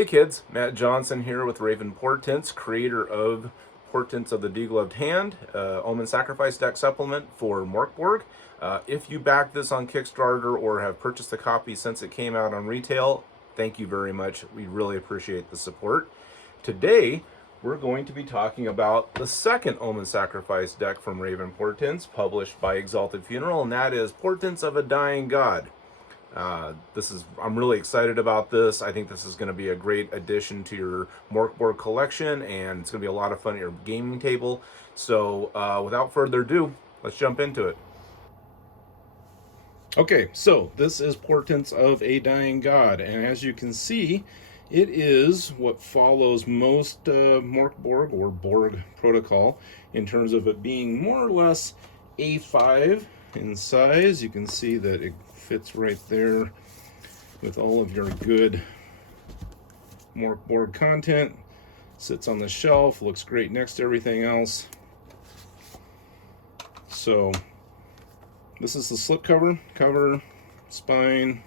Hey kids, Matt Johnson here with Raven Portents, creator of Portents of the Degloved Hand, Omen Sacrifice Deck supplement for Mork Borg. If you backed this on Kickstarter or have purchased a copy since it came out on retail, thank you very much. We really appreciate the support. Today, we're going to be talking about the second Omen Sacrifice deck from Raven Portents, published by Exalted Funeral, and that is Portents of a Dying God. I'm really excited about this. I think this is going to be a great addition to your Mork Borg collection, and it's going to be a lot of fun at your gaming table. So without further ado, let's jump into it. Okay, so this is Portents of a Dying God, and as you can see, it is what follows most Mork Borg or Borg protocol in terms of it being more or less A5 in size. You can see that it fits right there with all of your good Mork Borg content. Sits on the shelf, looks great next to everything else. So this is the slipcover, cover, spine.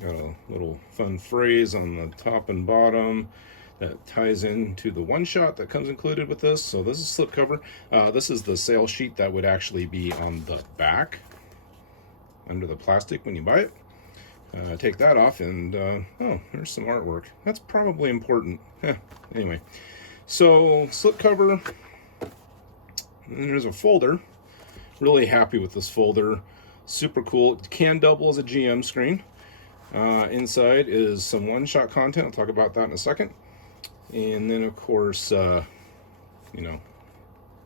Got a little fun phrase on the top and bottom that ties into the one shot that comes included with this. So this is slipcover. This is the sale sheet that would actually be on the back under the plastic when you buy it. Take that off and oh, there's some artwork. That's probably important. Anyway, so slipcover, and then there's a folder. Really happy with this folder. Super cool. It can double as a GM screen. Inside is some one-shot content. I'll talk about that in a second. And then, of course, you know,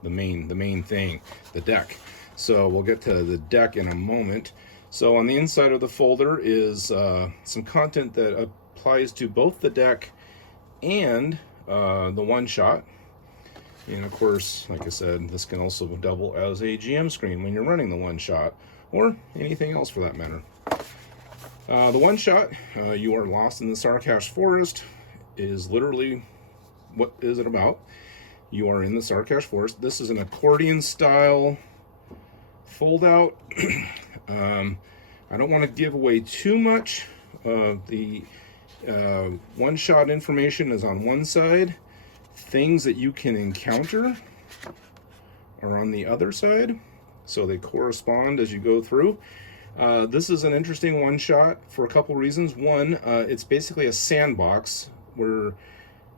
the main thing, the deck. So we'll get to the deck in a moment. So on the inside of the folder is some content that applies to both the deck and the one-shot. And of course, like I said, this can also double as a GM screen when you're running the one-shot, or anything else for that matter. The one-shot, You Are Lost in the Sarkash Forest, is literally, what is it about? You are in the Sarkash Forest. This is an accordion-style fold-out. I don't want to give away too much. The one-shot information is on one side. Things that you can encounter are on the other side, so they correspond as you go through. This is an interesting one-shot for a couple reasons. One, it's basically a sandbox where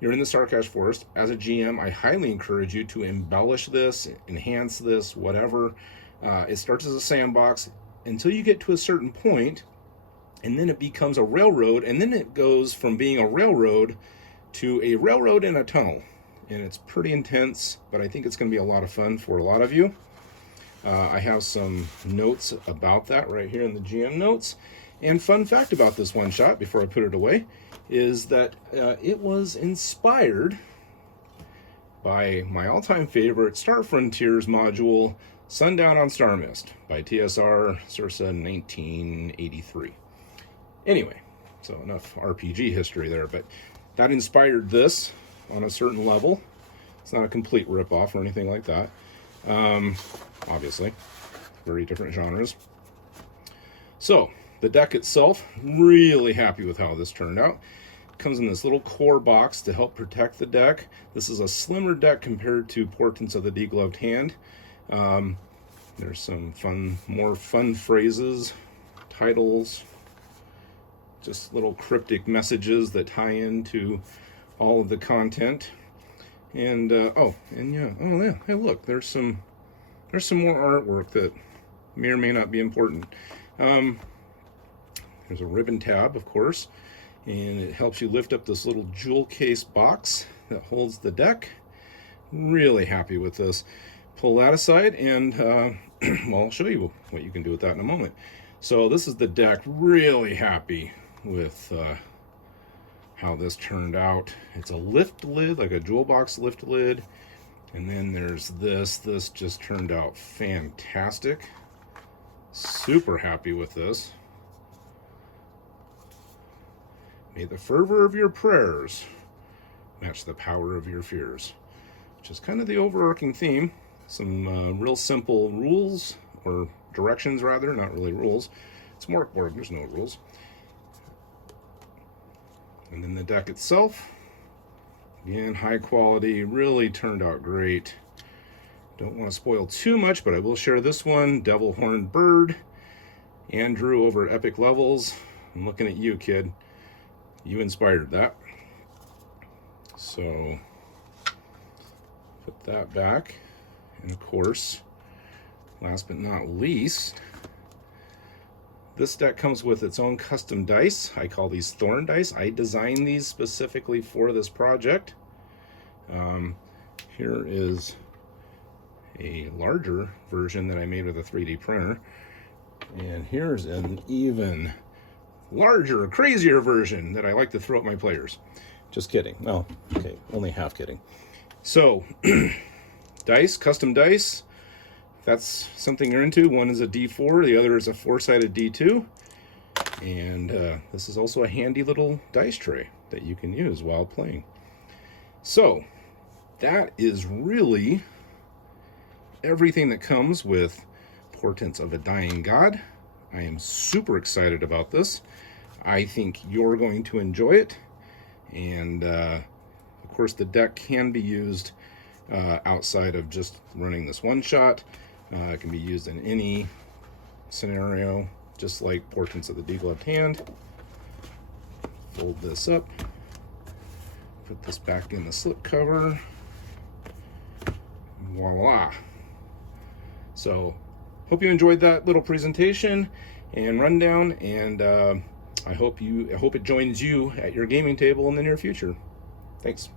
you're in the Sarkash Forest. As a GM, I highly encourage you to embellish this, enhance this, whatever. It starts as a sandbox until you get to a certain point, and then it becomes a railroad, and then it goes from being a railroad to a railroad and a tunnel. And it's pretty intense, but I think it's going to be a lot of fun for a lot of you. I have some notes about that right here in the GM notes. And fun fact about this one shot, before I put it away, is that it was inspired by my all-time favorite Star Frontiers module, Sundown on Star Mist, by TSR, circa 1983. Anyway, so enough RPG history there, but that inspired this on a certain level. It's not a complete rip-off or anything like that. Obviously, very different genres. So, the deck itself, really happy with how this turned out. It comes in this little core box to help protect the deck. This is a slimmer deck compared to Portents of the Degloved Hand. There's some more fun phrases, titles, just little cryptic messages that tie into all of the content. And hey, look, there's some more artwork that may or may not be important. There's a ribbon tab, of course, and it helps you lift up this little jewel case box that holds the deck. Really happy with this. Pull that aside, and well, I'll show you what you can do with that in a moment. So this is the deck. Really happy with how this turned out. It's a lift lid, like a jewel box lift lid. And then there's this. This just turned out fantastic. Super happy with this. May the fervor of your prayers match the power of your fears, which is kind of the overarching theme. Some real simple rules, or directions rather, not really rules. It's Mork Borg, there's no rules. And then the deck itself, again, high quality, really turned out great. Don't want to spoil too much, but I will share this one. Devil Horned Bird, Andrew over Epic Levels. I'm looking at you, kid. You inspired that. So put that back. And of course, last but not least, this deck comes with its own custom dice. I call these Thorn dice. I designed these specifically for this project. Here is a larger version that I made with a 3D printer. And here's an even larger, crazier version that I like to throw at my players. Just kidding. Oh, okay, only half kidding. So, dice, custom dice. If that's something you're into, one is a D4, the other is a 4-sided D2. And this is also a handy little dice tray that you can use while playing. So, that is really everything that comes with Portents of a Dying God. I am super excited about this. I think you're going to enjoy it. And of course, the deck can be used outside of just running this one shot. It can be used in any scenario, just like Portents of the Degloved Hand. Fold this up, put this back in the slipcover. Voila. So, hope you enjoyed that little presentation and rundown, and I hope it joins you at your gaming table in the near future. Thanks.